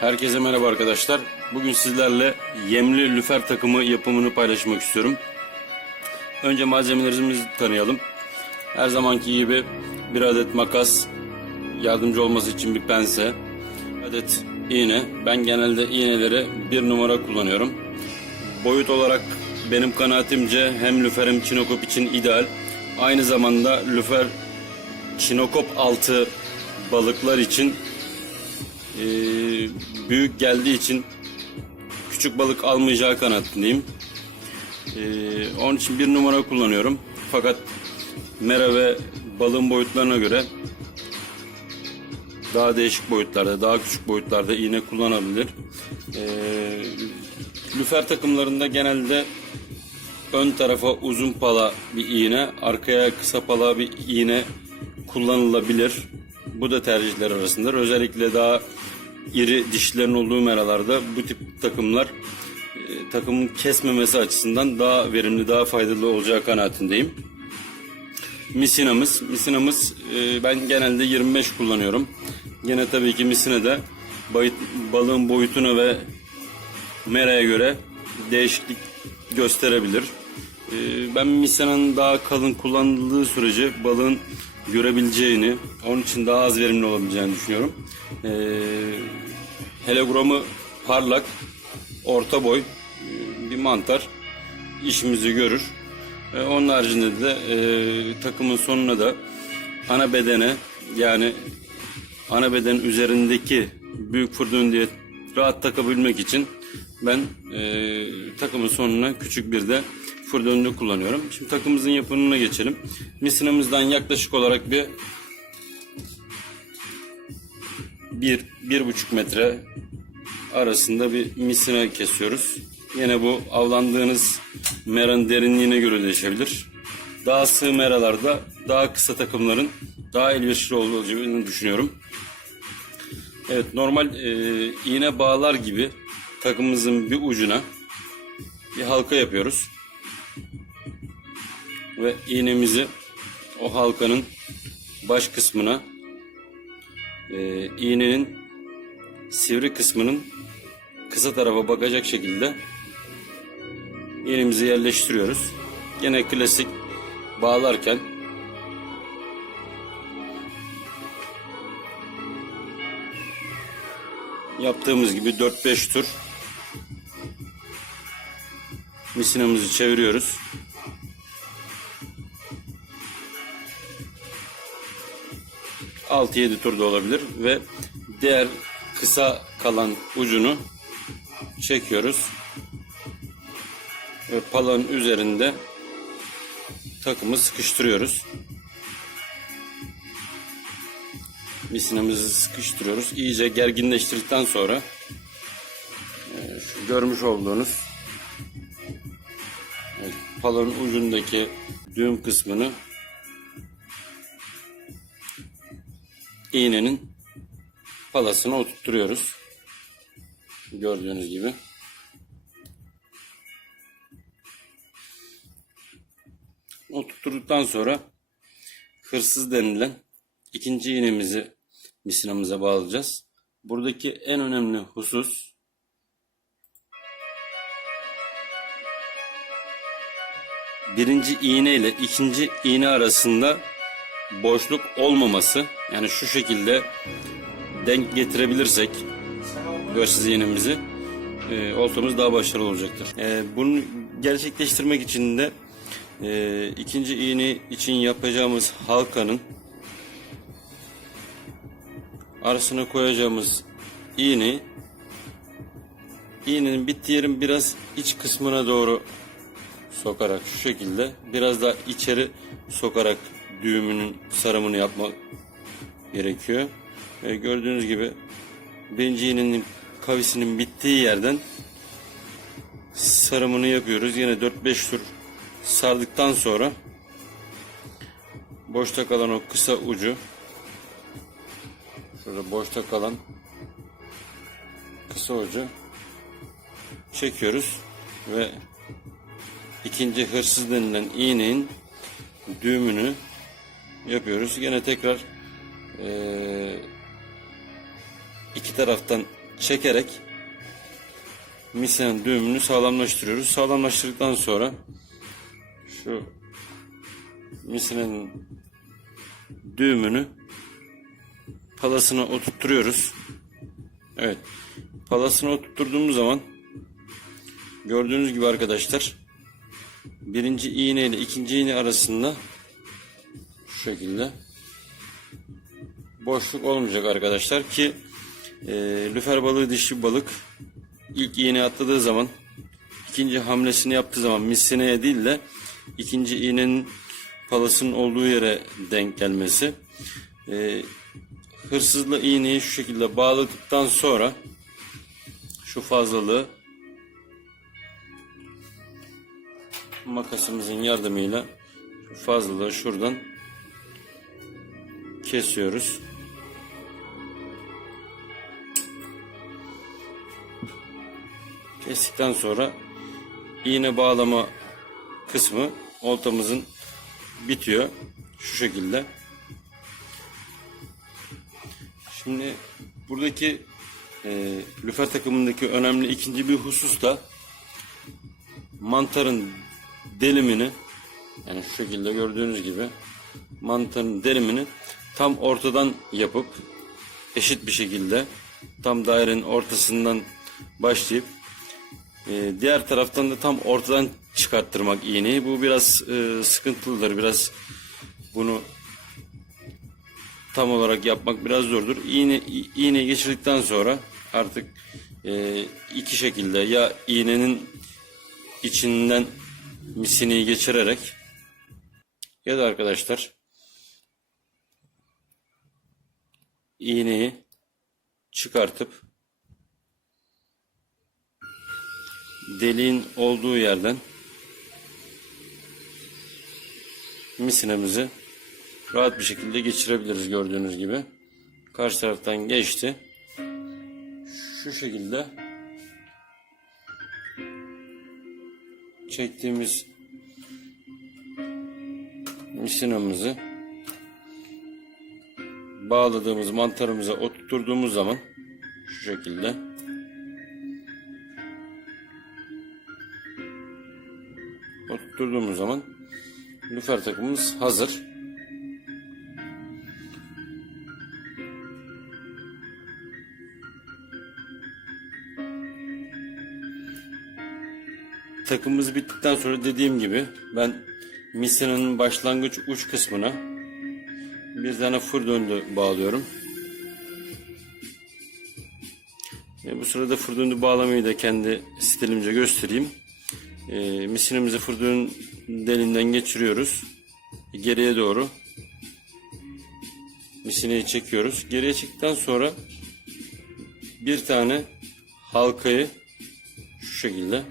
Herkese merhaba arkadaşlar. Bugün sizlerle yemli lüfer takımı yapımını paylaşmak istiyorum. Önce malzemelerimizi tanıyalım. Her zamanki gibi bir adet makas, yardımcı olması için bir pense, adet iğne. Ben genelde iğneleri bir numara kullanıyorum. Boyut olarak benim kanaatimce hem lüfer hem çinokop için ideal. Aynı zamanda lüfer çinokop altı balıklar için ee, büyük geldiği için küçük balık almayacağı kanaatindeyim. Ee, onun için bir numara kullanıyorum. Fakat mera ve balığın boyutlarına göre daha değişik boyutlarda, daha küçük boyutlarda iğne kullanabilir. Ee, lüfer takımlarında genelde ön tarafa uzun pala bir iğne, arkaya kısa pala bir iğne kullanılabilir. Bu da tercihler arasındadır. Özellikle daha iri dişlerin olduğu meralarda bu tip takımlar e, takımın kesmemesi açısından daha verimli, daha faydalı olacağı kanaatindeyim. Misinamız, misinamız e, ben genelde 25 kullanıyorum. Gene tabii ki misine de balığın boyutuna ve meraya göre değişiklik gösterebilir. E, ben misinanın daha kalın kullanıldığı sürece balığın görebileceğini, onun için daha az verimli olabileceğini düşünüyorum. Ee, helogramı parlak, orta boy e, bir mantar işimizi görür. E, onun haricinde de e, takımın sonuna da ana bedene yani ana beden üzerindeki büyük fırdön diye rahat takabilmek için ben e, takımın sonuna küçük bir de döndü kullanıyorum. Şimdi takımımızın yapımına geçelim. Misinamızdan yaklaşık olarak bir bir, bir buçuk metre arasında bir misina kesiyoruz. Yine bu avlandığınız meranın derinliğine göre değişebilir. Daha sığ meralarda daha kısa takımların daha elverişli olacağını düşünüyorum. Evet normal e, iğne bağlar gibi takımımızın bir ucuna bir halka yapıyoruz. Ve iğnemizi o halkanın baş kısmına e, iğnenin sivri kısmının kısa tarafa bakacak şekilde iğnemizi yerleştiriyoruz. Yine klasik bağlarken yaptığımız gibi 4-5 tur misinamızı çeviriyoruz. Altı yedi tur da olabilir ve diğer kısa kalan ucunu çekiyoruz ve palanın üzerinde takımı sıkıştırıyoruz. Misinamızı sıkıştırıyoruz. İyice gerginleştirdikten sonra e, şu görmüş olduğunuz palanın ucundaki düğüm kısmını iğnenin palasına oturtturuyoruz. Gördüğünüz gibi. Oturtturduktan sonra hırsız denilen ikinci iğnemizi misinamıza bağlayacağız. Buradaki en önemli husus birinci iğne ile ikinci iğne arasında boşluk olmaması. Yani şu şekilde denk getirebilirsek iğnemizi e, oltamız daha başarılı olacaktır. E, bunu gerçekleştirmek için de e, ikinci iğne için yapacağımız halkanın arasına koyacağımız iğneyi iğnenin bittiği yerin biraz iç kısmına doğru sokarak şu şekilde biraz daha içeri sokarak düğümünün sarımını yapmak gerekiyor. Ve gördüğünüz gibi birinci iğnenin kavisinin bittiği yerden sarımını yapıyoruz. Yine 4-5 tur sardıktan sonra boşta kalan o kısa ucu şurada boşta kalan kısa ucu çekiyoruz ve ikinci hırsız denilen iğnenin düğümünü yapıyoruz. Yine tekrar eee, iki taraftan çekerek misenin düğümünü sağlamlaştırıyoruz. Sağlamlaştırdıktan sonra şu misenin düğümünü palasına oturtturuyoruz. Evet. Palasına oturtturduğumuz zaman gördüğünüz gibi arkadaşlar birinci iğne ile ikinci iğne arasında şu şekilde boşluk olmayacak arkadaşlar ki e, lüfer balığı dişi balık ilk iğne atladığı zaman ikinci hamlesini yaptığı zaman misineye değil de ikinci iğnenin palasının olduğu yere denk gelmesi. E, hırsızla iğneyi şu şekilde bağladıktan sonra şu fazlalığı makasımızın yardımıyla fazlalığı şuradan kesiyoruz. Kestikten sonra iğne bağlama kısmı oltamızın bitiyor. Şu şekilde. Şimdi buradaki e, lüfer takımındaki önemli ikinci bir husus da mantarın delimini yani şu şekilde gördüğünüz gibi mantarın delimini tam ortadan yapıp eşit bir şekilde tam dairenin ortasından başlayıp e, diğer taraftan da tam ortadan çıkarttırmak iğneyi. Bu biraz e, sıkıntılıdır. Biraz bunu tam olarak yapmak biraz zordur. İğne iğne geçirdikten sonra artık e, iki şekilde ya iğnenin içinden misiniyi geçirerek ya da arkadaşlar iğneyi çıkartıp deliğin olduğu yerden misinemizi rahat bir şekilde geçirebiliriz gördüğünüz gibi. Karşı taraftan geçti. Şu şekilde çektiğimiz misinamızı bağladığımız mantarımıza oturttuğumuz zaman şu şekilde oturttuğumuz zaman lüfer takımımız hazır. Takımımız bittikten sonra dediğim gibi ben misinanın başlangıç uç kısmına bir tane fır döndü bağlıyorum. E, bu sırada fır döndü bağlamayı da kendi stilimce göstereyim. E, misinimizi fır döndü delinden geçiriyoruz. Geriye doğru misineyi çekiyoruz. Geriye çektikten sonra bir tane halkayı şu şekilde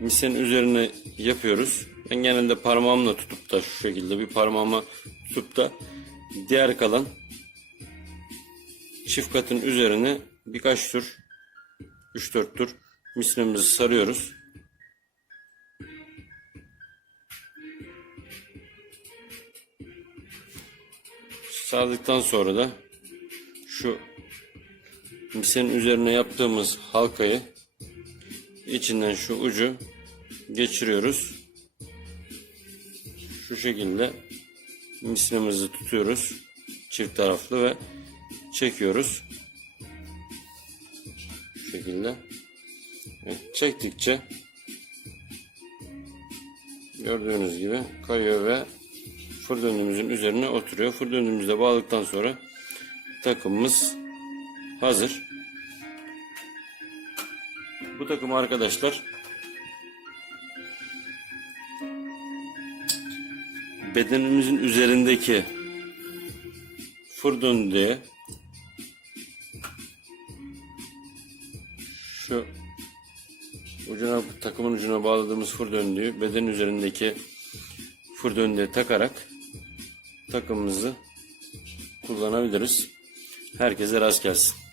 misenin üzerine yapıyoruz. Ben genelde parmağımla tutup da şu şekilde bir parmağıma tutup da diğer kalan çift katın üzerine birkaç tur 3-4 tur misinemizi sarıyoruz. Sardıktan sonra da şu misenin üzerine yaptığımız halkayı içinden şu ucu geçiriyoruz. Şu şekilde misinimizi tutuyoruz. Çift taraflı ve çekiyoruz. Şu şekilde. Evet, çektikçe gördüğünüz gibi kayıyor ve fır üzerine oturuyor. Fır bağladıktan sonra takımımız hazır. Bu takım arkadaşlar bedenimizin üzerindeki fır döndüğü şu ucuna takımın ucuna bağladığımız fır döndüğü beden üzerindeki fır döndüğü takarak takımımızı kullanabiliriz. Herkese rast gelsin.